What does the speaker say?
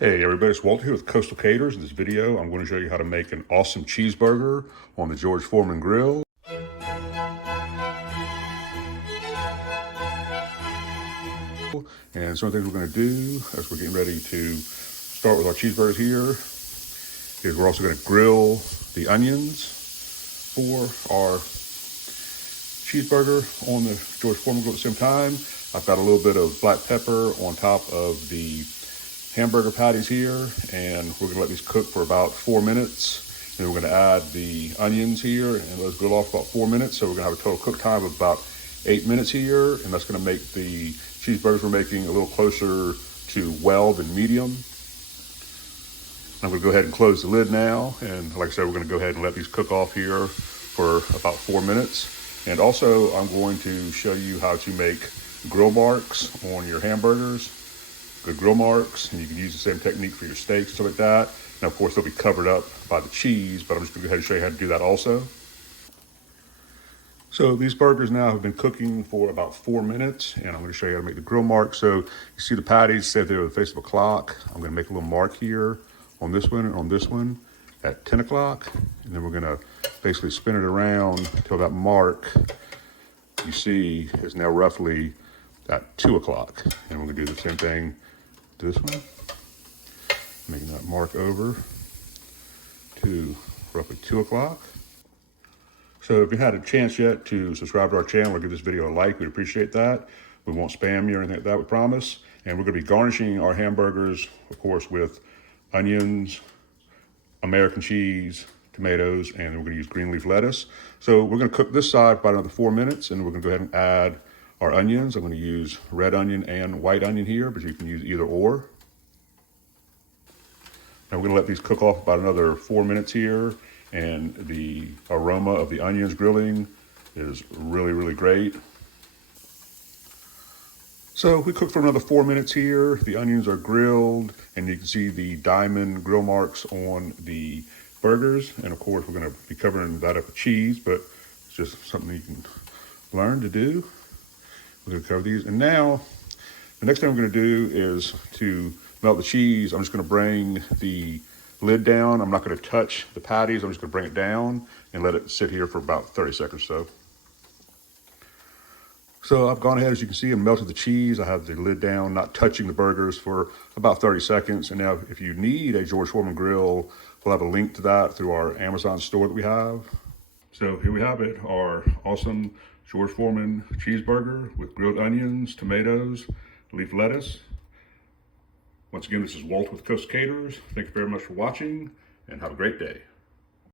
Hey everybody, it's Walter here with Coastal Caters. In this video, I'm going to show you how to make an awesome cheeseburger on the George Foreman grill. And some of the things we're going to do as we're getting ready to start with our cheeseburgers here is we're also going to grill the onions for our cheeseburger on the George Foreman grill at the same time. I've got a little bit of black pepper on top of the hamburger patties here, and we're gonna let these cook for about 4 minutes. And we're gonna add the onions here and let those grill off about 4 minutes. So we're gonna have a total cook time of about 8 minutes here, and that's gonna make the cheeseburgers we're making a little closer to well than medium. I'm gonna go ahead and close the lid now, and like I said, we're gonna go ahead and let these cook off here for about 4 minutes. And also, I'm going to show you how to make grill marks on your hamburgers. Good grill marks, and you can use the same technique for your steaks, stuff like that. Now, of course, they'll be covered up by the cheese, but I'm just gonna go ahead and show you how to do that also. So these burgers now have been cooking for about 4 minutes, and I'm gonna show you how to make the grill mark. So you see the patties set there with the face of a clock. I'm gonna make a little mark here on this one and on this one at 10 o'clock. And then we're gonna basically spin it around until that mark you see is now roughly at 2 o'clock. And we're gonna do the same thing to this one, making that mark over to roughly 2 o'clock. So if you had a chance yet to subscribe to our channel or give this video a like, we'd appreciate that. We won't spam you or anything like that, we promise. And we're gonna be garnishing our hamburgers, of course, with onions, American cheese, tomatoes, and we're gonna use green leaf lettuce. So we're gonna cook this side for about another 4 minutes, and we're gonna go ahead and add our onions. I'm gonna use red onion and white onion here, but you can use either or. Now we're gonna let these cook off about another 4 minutes here, and the aroma of the onions grilling is really, really great. So we cook for another 4 minutes here. The onions are grilled, and you can see the diamond grill marks on the burgers. And of course, we're gonna be covering that up with cheese, but it's just something you can learn to do. We're gonna cover these. And now, the next thing we're gonna do is to melt the cheese. I'm just gonna bring the lid down. I'm not gonna touch the patties. I'm just gonna bring it down and let it sit here for about 30 seconds or so. So I've gone ahead, as you can see, and melted the cheese. I have the lid down, not touching the burgers for about 30 seconds. And now if you need a George Foreman grill, we'll have a link to that through our Amazon store that we have. So here we have it, our awesome George Foreman cheeseburger with grilled onions, tomatoes, leaf lettuce. Once again, this is Walt with Coastal Caters. Thank you very much for watching, and have a great day.